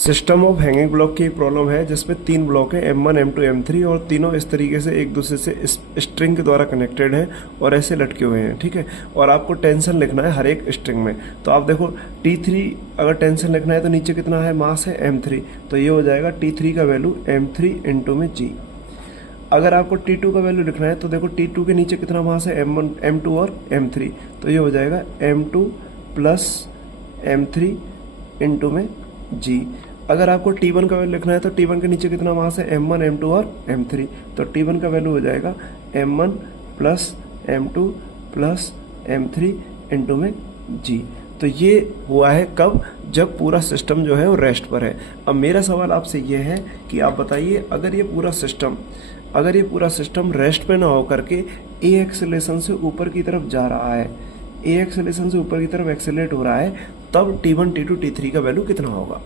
System of hanging block की एक problem है जिसमें 3 ब्लॉक है M1, M2, M3 और तीनों इस तरीके से एक दूसरे से स्ट्रिंग के द्वारा कनेक्टेड हैं और ऐसे लटके हुए हैं, ठीक है। और आपको टेंशन लिखना है हर एक स्ट्रिंग में। तो आप देखो T3 अगर टेंशन लिखना है तो नीचे कितना है, मास है M3, तो ये हो जाएगा T3 का वैल्यू M3 इंटू में G। अगर आपको T2 का वैल्यू लिखना है तो देखो T2 के नीचे कितना मास है, M1, M2 और M3, तो ये हो जाएगा M2 प्लस M3 इंटू में G। अगर आपको T1 का वैल्यू लिखना है तो T1 के नीचे कितना मास है, M1, M2 और M3, तो T1 का वैल्यू हो जाएगा M1 plus M2 plus M3 into में G। तो ये हुआ है कब, जब पूरा सिस्टम जो है वो रेस्ट पर है। अब मेरा सवाल आपसे ये है कि आप बताइए अगर ये पूरा सिस्टम रेस्ट पे ना हो करके ए एक्सेलेरेशन से ऊपर की तरफ जा रहा है, ए एक्सेलेरेशन से ऊपर की तरफ एक्सेलेरेट हो रहा है, तब T1, T2, T3 का वैल्यू कितना होगा।